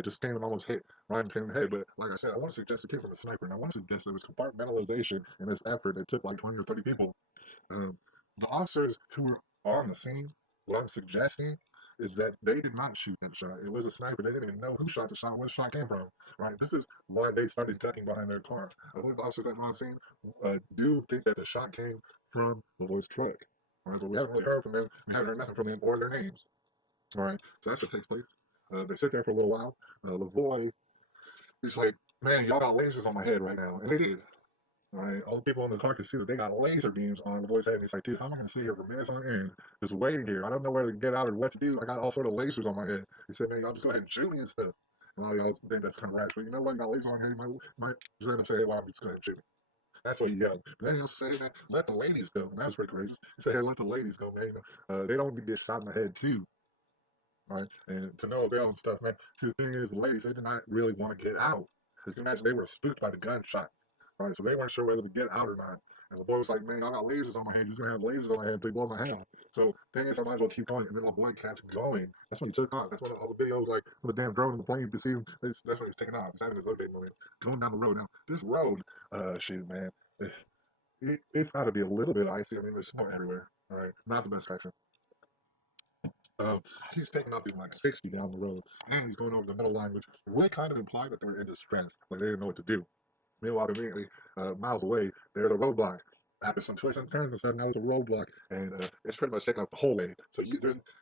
that just came and almost hit Ryan between the head. But like I said, I want to suggest it came from a sniper, and I want to suggest it was compartmentalization in this effort that took like 20 or 30 people. Um, the officers who were on the scene, what I'm suggesting is that they did not shoot that shot. It was a sniper. They didn't even know who shot the shot, where the shot came from. Right. This is why they started ducking behind their car. I believe the officers that were on scene do think that the shot came from the boy's truck. All right, but we haven't really heard from them. We haven't heard nothing from them or their names. All right, so that's what takes place. They sit there for a little while. The boy, he's like, "Man, y'all got lasers on my head right now," and they did. All right, all the people in the car can see that they got laser beams on the boy's head. And he's like, "Dude, how am I gonna sit here for minutes on end, just waiting here? I don't know where to get out or what to do. I got all sort of lasers on my head." He said, "Man, y'all just go ahead and shoot me and stuff." A lot of y'all think that's kind of rash, but you know what? You got lasers on your head, you might just end up saying, "Hey, why don't you just go ahead and shoot me?" That's what he yelled. But then he also said, "Man, let the ladies go." And that was pretty courageous. He said, "Hey, let the ladies go, man. They don't need to get shot in the head too." Right? And to no avail and stuff, man. See, the thing is, the ladies, they did not really want to get out. Because you can imagine they were spooked by the gunshots. Right? So they weren't sure whether to get out or not. And the boy was like, "Man, I got lasers on my head. You're going to have lasers on my head if they blow my head out." So the thing is, I might as well keep going. And then the boy kept going. That's when he took off. That's when all the videos, like, with the damn drone and the plane, you can see him. That's when he's taking off. He's having his update moment. Going down the road. Now, this road, shoot, man, it's got to be a little bit icy. I mean, there's snow everywhere. All right? Not the best section. Um, he's taking up in like 60 down the road, and he's going over the middle line, which would kind of imply that they were in distress, like they didn't know what to do. Meanwhile, immediately miles away, there's a roadblock. After some twists and turns and stuff, now it's a roadblock, and it's pretty much taking up the whole way. So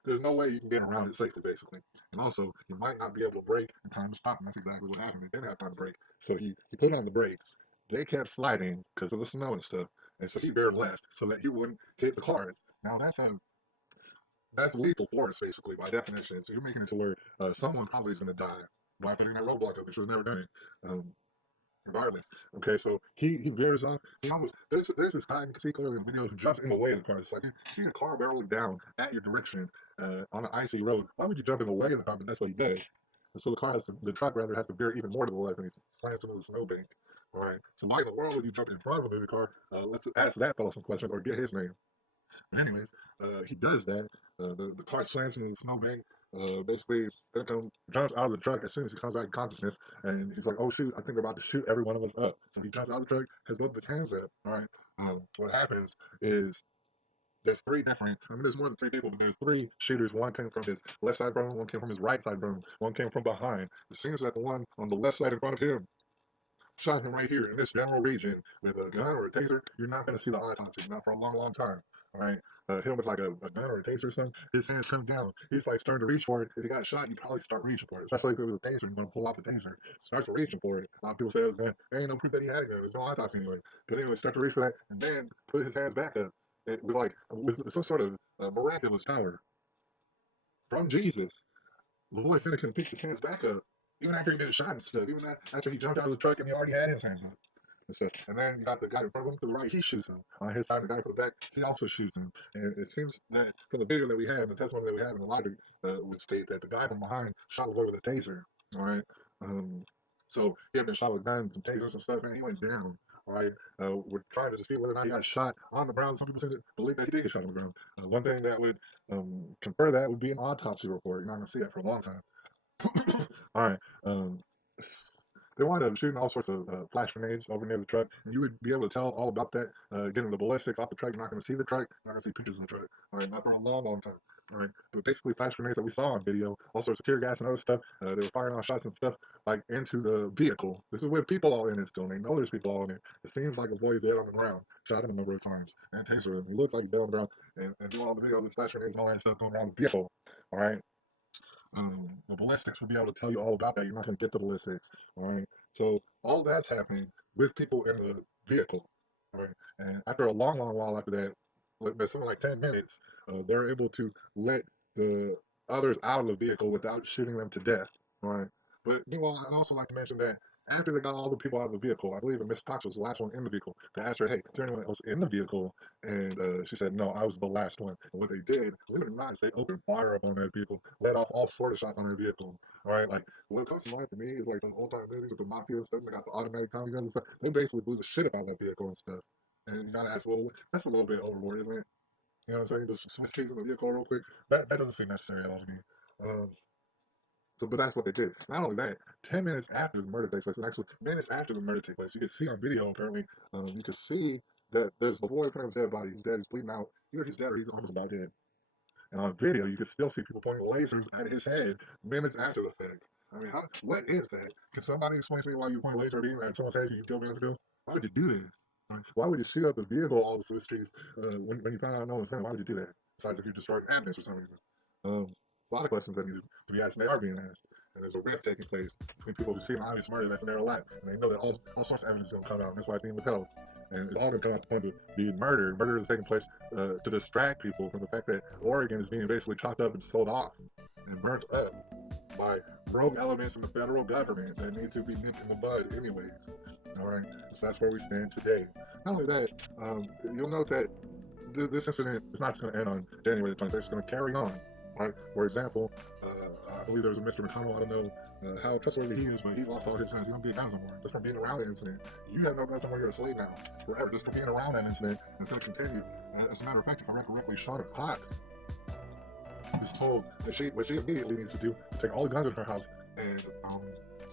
there's no way you can get around it safely, basically. And also, you might not be able to brake in time to stop, and that's exactly what happened. They didn't have time to brake, so he put on the brakes. They kept sliding because of the snow and stuff, and so he veered left so that he wouldn't hit the cars. Now that's lethal force, basically, by definition. So you're making it to where someone probably is going to die by putting that roadblock up. They should have never done it. Regardless. Okay, so he veers off. He almost there's this guy you can see clearly in the video who jumps in the way of the car. It's like you see a car barreling down at your direction on an icy road. Why would you jump in the way of the car? But that's what he does. And so the truck rather has to veer even more to the left, and he slams into the snowbank. All right. So why in the world would you jump in front of a moving car? Let's ask that fellow some questions or get his name. But anyways, he does that. The car slams into the snowbank. Basically, Bentham jumps out of the truck as soon as he comes back in consciousness, and he's like, "Oh shoot! I think they're about to shoot every one of us up." So he jumps out of the truck, has both of his hands up. All right. What happens is there's three different. I mean, there's more than three people, but there's three shooters. One came from his left side room, one came from his right side room, one came from behind. It seems that the one on the left side in front of him shot him right here in this general region with a gun or a taser. You're not going to see the autopsy, not for a long, long time. All right. Hit him with like a gun or a taser or something. His hands come down. He's like starting to reach for it. If he got shot, you probably start reaching for it. Especially if it was a taser, you're going to pull out the taser. Starts reaching for it. A lot of people say it was a gun. There ain't no proof that he had a gun. There's no autopsy anyway. But anyway, start to reach for that and then put his hands back up. It was like with some sort of miraculous power from Jesus. The boy Finnegan picks his hands back up. Even after he did a shot and stuff, even after he jumped out of the truck and he already had his hands up. And then you got the guy in front of him to the right, he shoots him. On his side, the guy from the back, he also shoots him. And it seems that from the video that we have, the testimony that we have in the library would state that the guy from behind shot the boy with a taser. All right. Um, so he had been shot with guns and tasers and stuff, and he went down. All right. We're trying to dispute whether or not he got shot on the ground. Some people say that believe that he did get shot on the ground. One thing that would confer that would be an autopsy report. You're not going to see that for a long time. All right. They wound up shooting all sorts of flash grenades over near the truck, and you would be able to tell all about that. Getting the ballistics off the truck, you're not going to see the truck, you're not going to see pictures of the truck. All right, not for a long, long time. All right, but basically flash grenades that we saw on video, all sorts of tear gas and other stuff. They were firing off shots and stuff like into the vehicle. This is with people all in it still. And they know there's people all in it. It seems like a boy is dead on the ground, shot him a number of times, and taser him. He looks like he's dead on the ground, and doing all the video, the flash grenades and all that stuff going around the vehicle. All right, the ballistics will be able to tell you all about that. You're not going to get the ballistics. All right. So all that's happening with people in the vehicle. All right. And after a long, long while after that, something like 10 minutes, they're able to let the others out of the vehicle without shooting them to death. All right. But meanwhile, I'd also like to mention that after they got all the people out of the vehicle, I believe that Miss Cox was the last one in the vehicle. They asked her, "Hey, is there anyone else in the vehicle?" And she said, "No, I was the last one." And what they did, believe it or not, is they opened fire up on that vehicle, let off all sort of shots on their vehicle. All right, like what comes to mind for me is like the old time movies with the mafia and stuff. They got the automatic Tommy guns and stuff. They basically blew the shit about that vehicle and stuff. And you gotta ask, well, that's a little bit overboard, isn't it? You know what I'm saying? Just switch keys in the vehicle real quick. That doesn't seem necessary at all to me. Um, So, but that's what they did. Not only that, 10 minutes after the murder takes place, and actually minutes after the murder takes place, you can see on video apparently, you can see that there's the boy playing with his dead body. He's dead. He's bleeding out. Either he's dead or he's almost about dead. And on video, you can still see people pointing lasers at his head minutes after the fact. I mean, what is that? Can somebody explain to me why you point a laser beam at someone's head you killed minutes ago? Why would you do this? Why would you shoot up the vehicle all the Swiss streets when you find out no one's there? Why would you do that? Besides if you're destroying evidence for some reason. A lot of questions that need to be asked, and they are being asked. And there's a rift taking place between people who see an obvious murder that's in their life, and they know that all sorts of evidence is going to come out, and that's why it's being withheld. And it's all going to come out to the point of being murder. Murder is taking place to distract people from the fact that Oregon is being basically chopped up and sold off and burnt up by rogue elements in the federal government that need to be nipped in the bud anyways. All right, so that's where we stand today. Not only that, you'll note that this incident is not just going to end on January the 26th. It's going to carry on. Right? For example, I believe there was a Mr. McConnell. I don't know how trustworthy he is, but he's lost all his guns. He don't get guns no more. Just from being around that incident. You have no guns no more. You're a slave now. Forever. Just from being around that incident. It's going to continue. As a matter of fact, if I remember correctly, Shawna Cox is told that what she immediately needs to do is take all the guns in her house and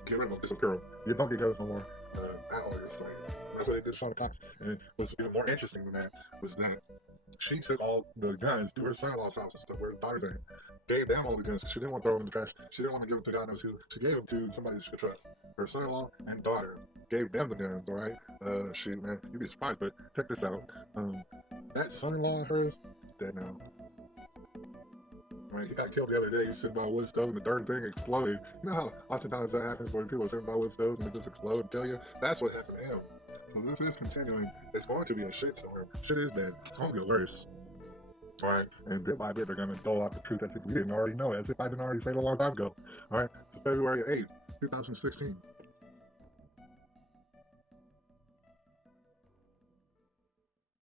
get rid of them, disappear them. You don't get guns no more at all. You're a slave. That's what they did to Shawna Cox. And what's even more interesting than that was that she took all the guns to her son-in-law's house and stuff where his daughter's at. Gave them all the guns. She didn't want to throw them in the trash. She didn't want to give them to God knows who. She gave them to somebody she could trust. Her son-in-law and daughter gave them the guns, all right? Shoot, man, you'd be surprised, but check this out. That son-in-law of hers is dead now. Right, he got killed the other day. He's sitting by a wood stove and the darn thing exploded. You know how oftentimes that happens when people are sitting by wood stoves and they just explode and kill you? That's what happened to him. So this is continuing. It's going to be a shitstorm. Shit is bad. It's going to get worse. Alright, and bit by bit they're going to dole out the truth as if we didn't already know, as if I didn't already say it a long time ago. Alright, so February 8th, 2016.